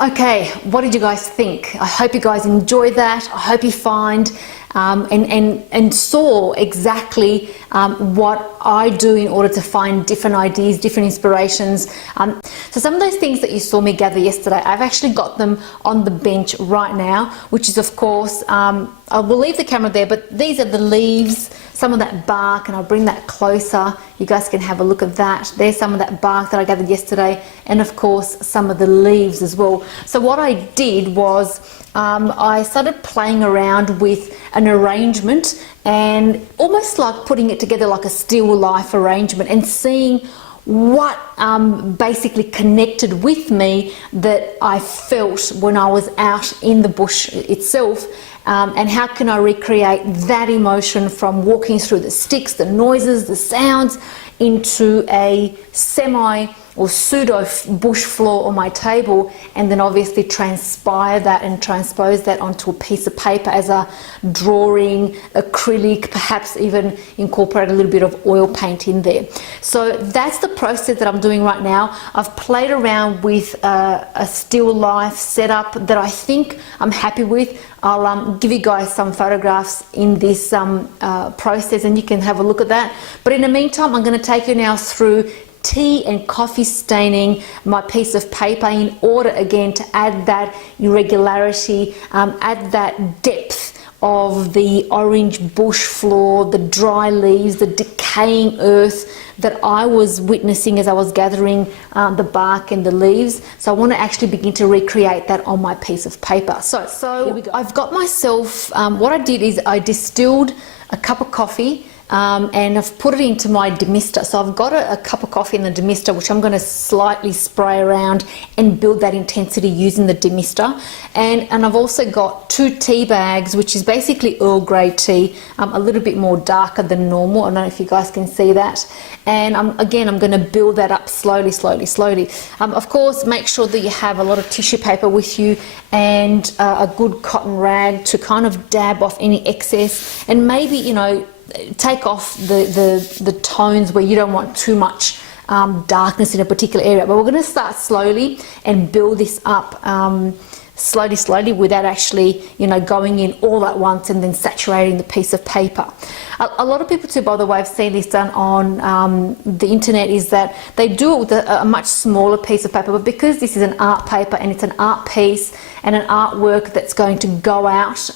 Okay, what did you guys think? I hope you guys enjoyed that. I hope you find and saw exactly what I do in order to find different ideas, different inspirations. So some of those things that you saw me gather yesterday, I've actually got them on the bench right now, which is of course, I will leave the camera there, but these are the leaves, some of that bark, and I'll bring that closer. You guys can have a look at that. There's some of that bark that I gathered yesterday, and of course some of the leaves as well. So what I did was I started playing around with an arrangement and almost like putting it together like a still life arrangement and seeing what basically connected with me that I felt when I was out in the bush itself. And how can I recreate that emotion from walking through the sticks, the noises, the sounds, into a semi or pseudo bush floor on my table, and then obviously transpire that and transpose that onto a piece of paper as a drawing, acrylic, perhaps even incorporate a little bit of oil paint in there. So that's the process that I'm doing right now. I've played around with a still life setup that I think I'm happy with. I'll give you guys some photographs in this process and you can have a look at that. But in the meantime, I'm going to take you now through tea and coffee staining my piece of paper in order again to add that irregularity, add that depth of the orange bush floor, the dry leaves, the decaying earth that I was witnessing as I was gathering the bark and the leaves. So I want to actually begin to recreate that on my piece of paper. So here we go. I've got myself, what I did is I distilled a cup of coffee and I've put it into my demister. So I've got a cup of coffee in the demister, which I'm going to slightly spray around and build that intensity using the demister. And I've also got 2 tea bags, which is basically Earl Grey tea, a little bit more darker than normal. I don't know if you guys can see that. And again, I'm going to build that up slowly, slowly, slowly. Of course, make sure that you have a lot of tissue paper with you and a good cotton rag to kind of dab off any excess, and maybe, you know, take off the tones where you don't want too much darkness in a particular area. But we're going to start slowly and build this up slowly without actually, you know, going in all at once and then saturating the piece of paper. A lot of people too, by the way, I've seen this done on the internet, is that they do it with a much smaller piece of paper, but because this is an art paper and it's an art piece and an artwork that's going to go out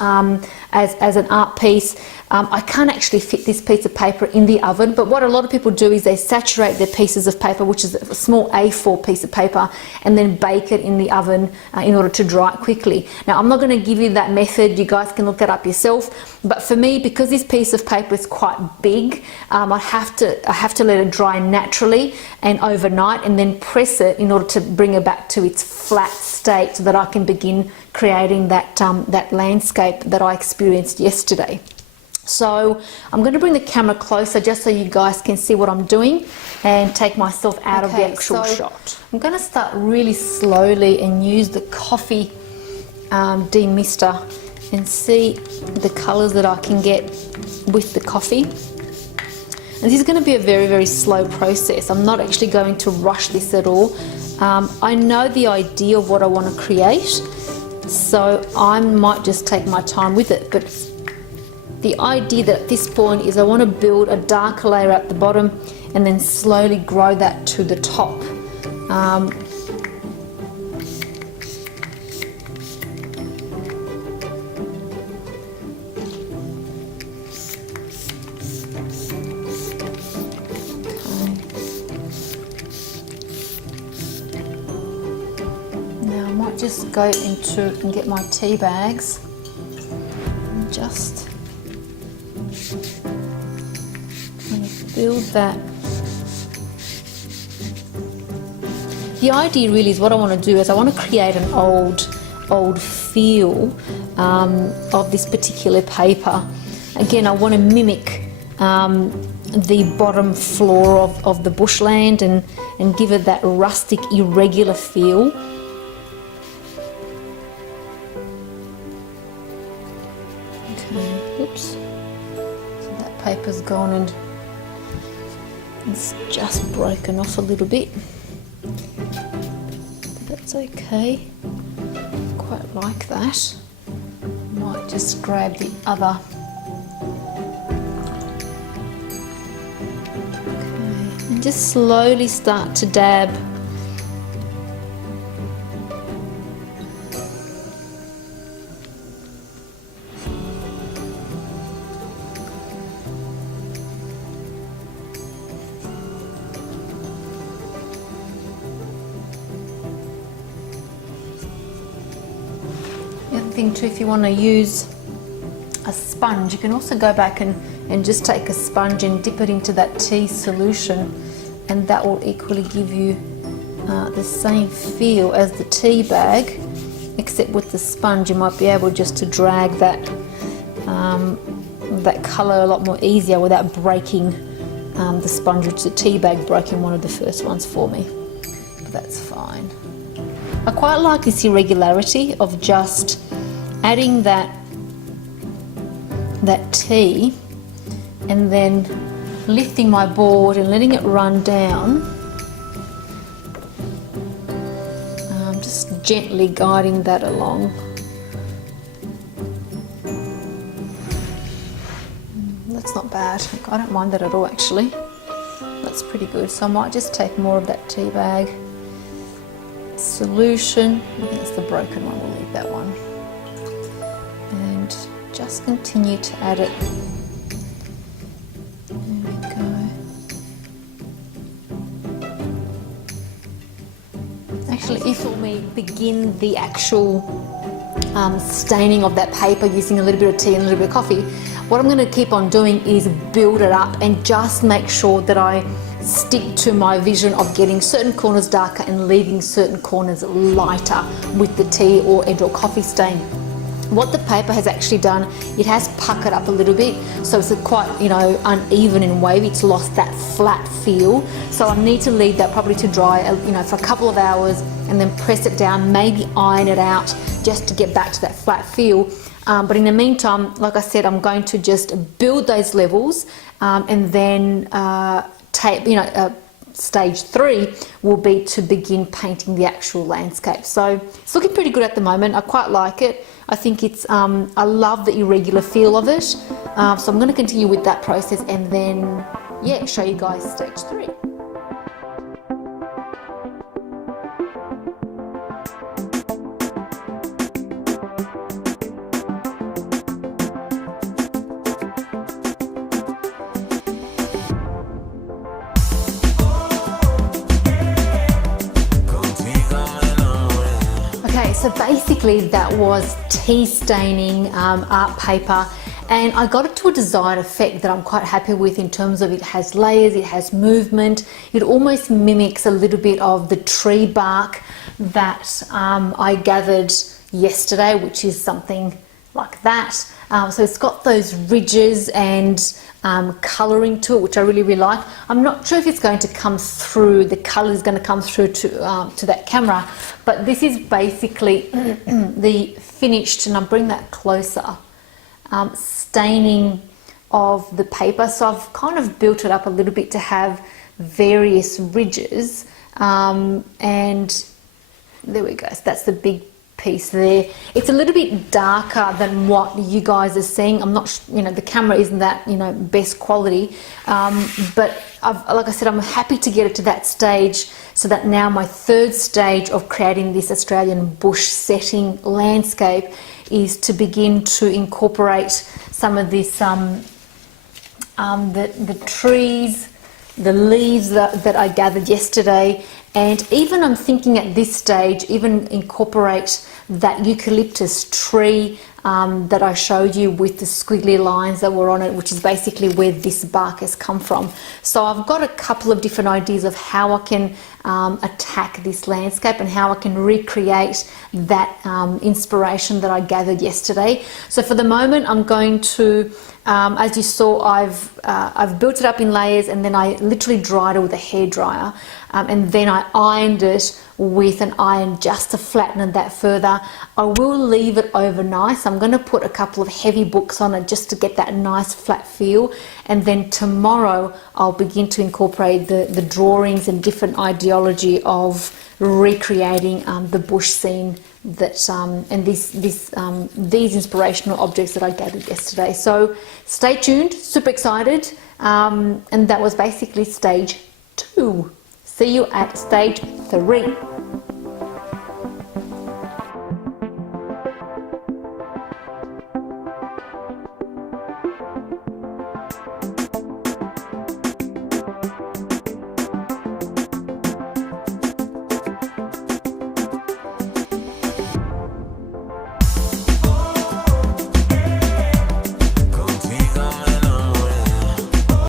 as an art piece, I can't actually fit this piece of paper in the oven. But what a lot of people do is they saturate their pieces of paper, which is a small A4 piece of paper, and then bake it in the oven in order to dry it quickly. Now, I'm not going to give you that method. You guys can look that up yourself. But for me, because this piece of paper is quite big, I have to let it dry naturally and overnight, and then press it in order to bring it back to its flat state so that I can begin creating that that landscape that I experienced yesterday. So I'm going to bring the camera closer just so you guys can see what I'm doing and take myself out of the actual shot. I'm going to start really slowly and use the coffee demister and see the colors that I can get with the coffee. And this is going to be a very, very slow process. I'm not actually going to rush this at all. I know the idea of what I want to create, so I might just take my time with it. But the idea that at this point is I want to build a darker layer at the bottom and then slowly grow that to the top. Now I might just go into and get my tea bags and just build that. The idea really is what I want to do is I want to create an old feel of this particular paper. Again, I want to mimic the bottom floor of the bushland and give it that rustic, irregular feel. Okay, oops. So that paper's gone and it's just broken off a little bit. But that's okay. like that. Might just grab the other. Okay, and just slowly start to dab. Thing too, if you want to use a sponge, you can also go back and just take a sponge and dip it into that tea solution, and that will equally give you the same feel as the tea bag, except with the sponge you might be able just to drag that that colour a lot more easier without breaking the sponge, which the tea bag broke in one of the first ones for me, but that's fine. I quite like this irregularity of just adding that tea and then lifting my board and letting it run down, just gently guiding that along. That's not bad. I don't mind that at all, actually. That's pretty good. So I might just take more of that tea bag solution. I think it's the broken one, we'll leave that one. And just continue to add it. There we go. Actually, if we begin the actual staining of that paper using a little bit of tea and a little bit of coffee, what I'm going to keep on doing is build it up and just make sure that I stick to my vision of getting certain corners darker and leaving certain corners lighter with the tea or coffee stain. What the paper has actually done, it has puckered up a little bit, so it's quite, uneven and wavy. It's lost that flat feel. So I need to leave that probably to dry, for a couple of hours, and then press it down, maybe iron it out just to get back to that flat feel. But in the meantime, like I said, I'm going to just build those levels, and then stage 3 will be to begin painting the actual landscape. So it's looking pretty good at the moment. I quite like it. I think it's, I love the irregular feel of it. So I'm going to continue with that process and then, show you guys stage 3. So basically that was tea staining art paper, and I got it to a desired effect that I'm quite happy with in terms of it has layers, it has movement, it almost mimics a little bit of the tree bark that I gathered yesterday, which is something like that. So it's got those ridges and colouring to it, which I really like. I'm not sure if it's going to come through, the colour is going to come through to that camera, but this is basically the finished, and I'll bring that closer, staining of the paper. So I've kind of built it up a little bit to have various ridges, and there we go. So that's the big piece there. It's a little bit darker than what you guys are seeing. I'm not, the camera isn't that, best quality, but like I said, I'm happy to get it to that stage, so that now my third stage of creating this Australian bush setting landscape is to begin to incorporate some of this, the trees, the leaves that I gathered yesterday, and even I'm thinking at this stage, even incorporate that eucalyptus tree that I showed you with the squiggly lines that were on it, which is basically where this bark has come from. So I've got a couple of different ideas of how I can attack this landscape and how I can recreate that inspiration that I gathered yesterday. So for the moment, I'm going to, as you saw, I've built it up in layers, and then I literally dried it with a hairdryer, and then I ironed it with an iron just to flatten that further. I will leave it overnight, so I'm going to put a couple of heavy books on it just to get that nice flat feel, and then tomorrow I'll begin to incorporate the drawings and different ideology of recreating the bush scene that and these inspirational objects that I gathered yesterday. So stay tuned, super excited, and that was basically stage 2. See you at stage 3.